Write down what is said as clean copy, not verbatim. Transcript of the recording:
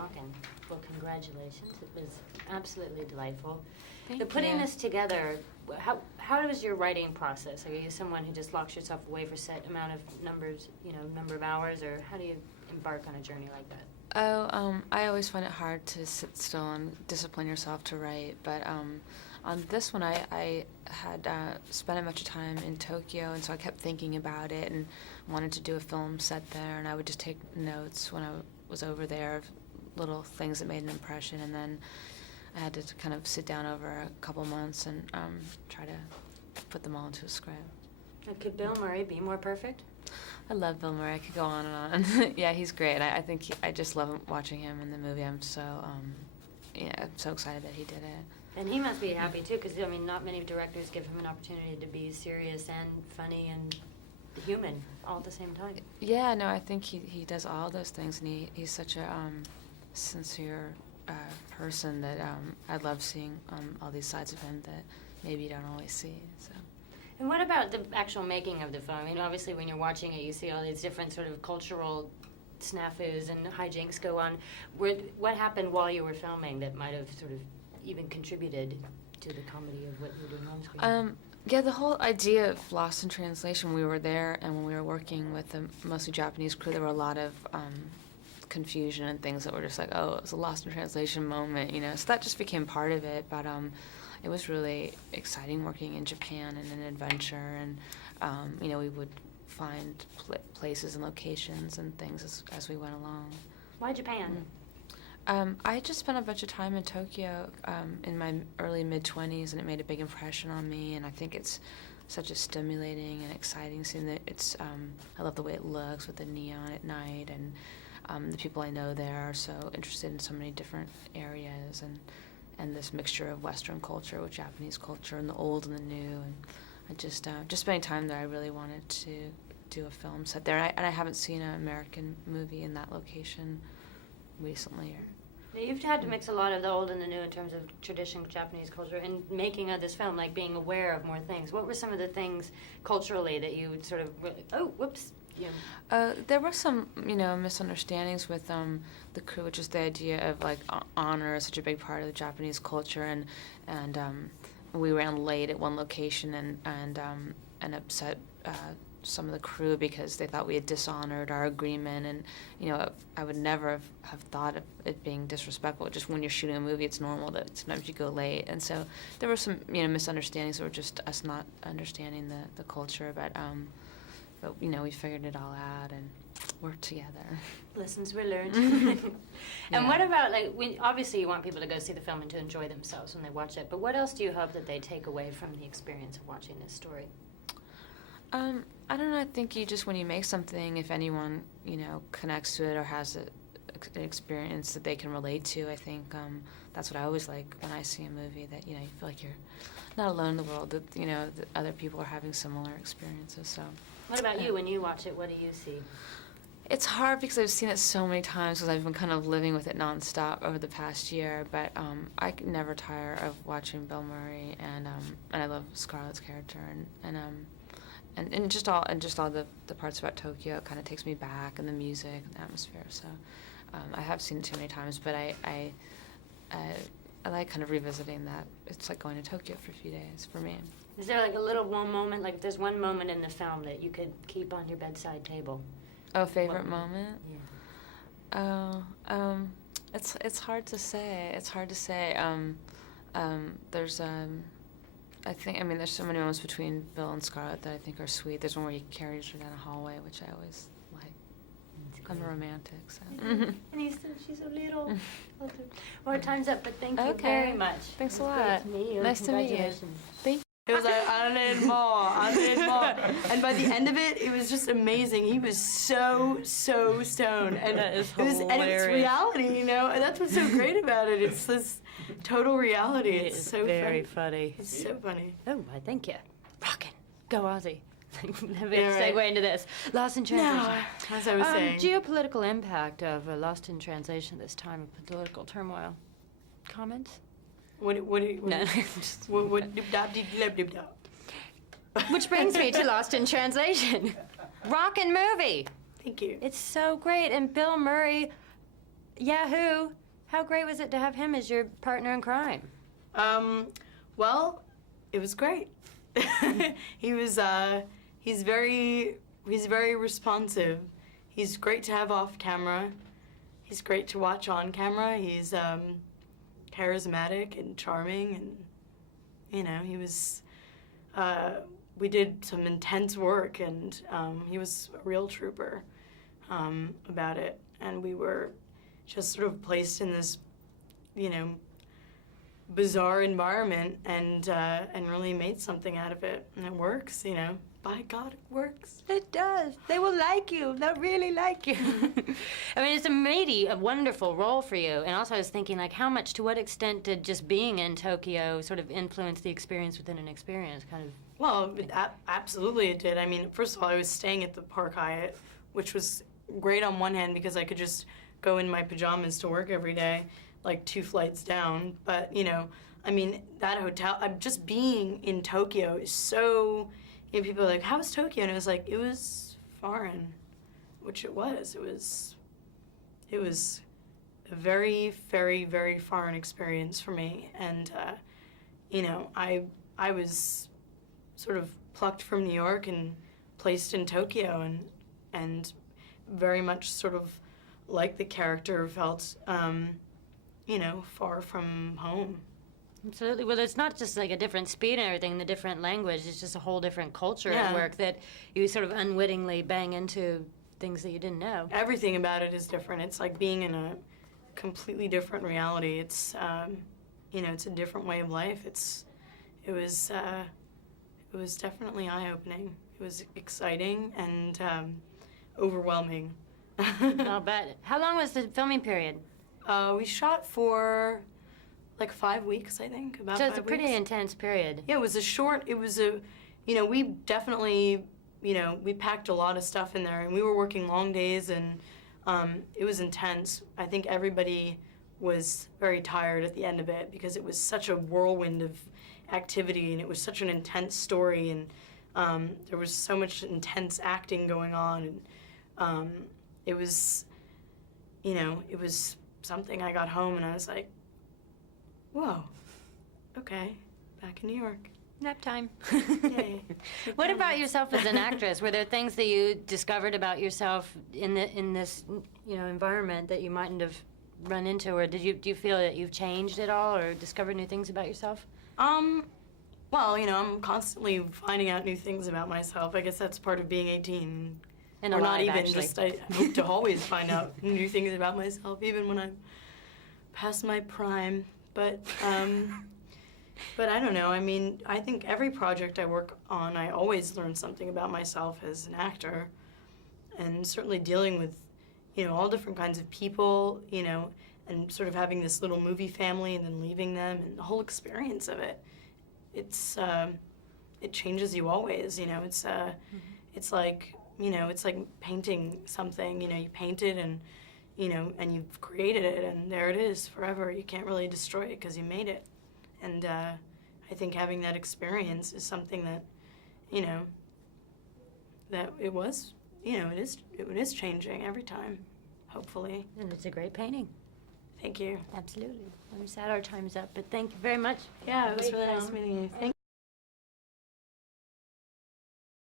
rocking. Well, congratulations. It was absolutely delightful. Thank Putting you. this together, how was your writing process? Are you someone who just locks yourself away for set amount of number of hours, or how do you embark on a journey like that? I always find it hard to sit still and discipline yourself to write, but on this one I had spent a bunch of time in Tokyo, and so I kept thinking about it and wanted to do a film set there, and I would just take notes when I was over there of little things that made an impression, and then I had to kind of sit down over a couple months and try to put them all into a script. Could Bill Murray be more perfect? I love Bill Murray. I could go on and on. Yeah, he's great. I think I just love watching him in the movie. I'm so I'm so excited that he did it. And he must be happy too, because I mean, not many directors give him an opportunity to be serious and funny and human all at the same time. Yeah, no, I think he does all those things, and he's such a sincere person that I love seeing all these sides of him that maybe you don't always see. So. And what about the actual making of the film? I mean, obviously when you're watching it, you see all these different sort of cultural snafus and hijinks go on. What happened while you were filming that might have sort of even contributed to the comedy of what you were doing on screen? Yeah, the whole idea of Lost in Translation, we were there, and when we were working with the mostly Japanese crew, there were a lot of confusion and things that were just like, oh, it was a Lost in Translation moment, so that just became part of it, but it was really exciting working in Japan and an adventure, and we would find places and locations and things as we went along. Why Japan? I just spent a bunch of time in Tokyo in my early mid-20s, and it made a big impression on me, and I think it's such a stimulating and exciting scene. That I love the way it looks with the neon at night, and the people I know there are so interested in so many different areas, and this mixture of Western culture with Japanese culture, and the old and the new, and I just spending time there, I really wanted to do a film set there, and I haven't seen an American movie in that location recently. Now, you've had to mix a lot of the old and the new in terms of traditional Japanese culture in making of this film, like being aware of more things. What were some of the things culturally that you sort of, there were some, misunderstandings with the crew, which is the idea of like honor is such a big part of the Japanese culture, and we ran late at one location and upset some of the crew because they thought we had dishonored our agreement, and I would never have thought of it being disrespectful. Just when you're shooting a movie, it's normal that sometimes you go late, and so there were some misunderstandings that were just us not understanding the culture, but we figured it all out and worked together. Lessons were learned. And what about, obviously you want people to go see the film and to enjoy themselves when they watch it, but what else do you hope that they take away from the experience of watching this story? I don't know, I think when you make something, if anyone, connects to it or has an experience that they can relate to, I think that's what I always like when I see a movie, that, you feel like you're not alone in the world, that, that other people are having similar experiences, so. What about you? When you watch it, what do you see? It's hard because I've seen it so many times because I've been kind of living with it nonstop over the past year, but I can never tire of watching Bill Murray, and I love Scarlett's character, and just all the parts about Tokyo. It kind of takes me back, and the music and the atmosphere. So I have seen it too many times, but I like kind of revisiting that. It's like going to Tokyo for a few days for me. Is there like a little one moment, like if there's one moment in the film that you could keep on your bedside table? Oh, favorite moment? Yeah. Oh, it's hard to say. It's hard to say. There's there's so many moments between Bill and Scarlett that I think are sweet. There's one where he carries her down a hallway, which I always like. I'm a romantic, so. And she's so little. Well, our time's up, but thank you very much. Thanks a lot. Nice to meet you. Thank you. It was like, I need more. And by the end of it, it was just amazing. He was so stoned. And that is hilarious. And it's reality, and that's what's so great about it. It's this total reality. It's so very funny. It's so funny. Oh, I thank you. Rockin'. Go Aussie. Segue into this. Lost in Translation. No, as I was saying. Geopolitical impact of Lost in Translation at this time of political turmoil. Comments? What Which brings me to Lost in Translation. Rockin' movie. Thank you. It's so great, and Bill Murray, Yahoo! How great was it to have him as your partner in crime? Well, it was great. He's very responsive. He's great to have off camera. He's great to watch on camera. He's charismatic and charming, and he was. We did some intense work, and he was a real trooper about it. And we were just sort of placed in this, bizarre environment, and really made something out of it. And it works, By God, it works. It does. They will like you. They'll really like you. I mean, it's a wonderful role for you. And also I was thinking, like, to what extent did just being in Tokyo sort of influence the experience within an experience, kind of? Well, absolutely it did. I mean, first of all, I was staying at the Park Hyatt, which was great on one hand because I could just go in my pajamas to work every day, like 2 flights down. But, I mean, that hotel, just being in Tokyo is so... people are like, how was Tokyo? And it was like, it was foreign, which it was. It was a very, very, very foreign experience for me. And, I was sort of plucked from New York and placed in Tokyo, and very much sort of like the character felt, far from home. Absolutely. Well, it's not just like a different speed and everything, the different language. It's just a whole different culture at work that you sort of unwittingly bang into things that you didn't know. Everything about it is different. It's like being in a completely different reality. It's, it's a different way of life. It was definitely eye-opening. It was exciting and overwhelming. I'll bet. How long was the filming period? We shot for like 5 weeks, I think. About 5 weeks. So it's a pretty intense period. Yeah, we definitely, we packed a lot of stuff in there, and we were working long days, and it was intense. I think everybody was very tired at the end of it because it was such a whirlwind of activity, and it was such an intense story, and there was so much intense acting going on, and it was something. I got home and I was like, whoa, okay, back in New York. Nap time. Yay. What about yourself as an actress? Were there things that you discovered about yourself in this environment that you mightn't have run into, or do you feel that you've changed at all, or discovered new things about yourself? Well, I'm constantly finding out new things about myself. I guess that's part of being 18. And or alive, not even, actually. just I hope to always find out new things about myself, even when I'm past my prime. But I don't know. I mean, I think every project I work on, I always learn something about myself as an actor. And certainly dealing with, all different kinds of people, and sort of having this little movie family and then leaving them, and the whole experience of it. It changes you always, it's like, it's like painting something, you paint it and, and you've created it, and there it is forever. You can't really destroy it because you made it. And I think having that experience is something that, that it was, it is changing every time, hopefully. And it's a great painting. Thank you. Absolutely. I'm sad our time's up, but thank you very much. Yeah, it was really nice meeting you. Thank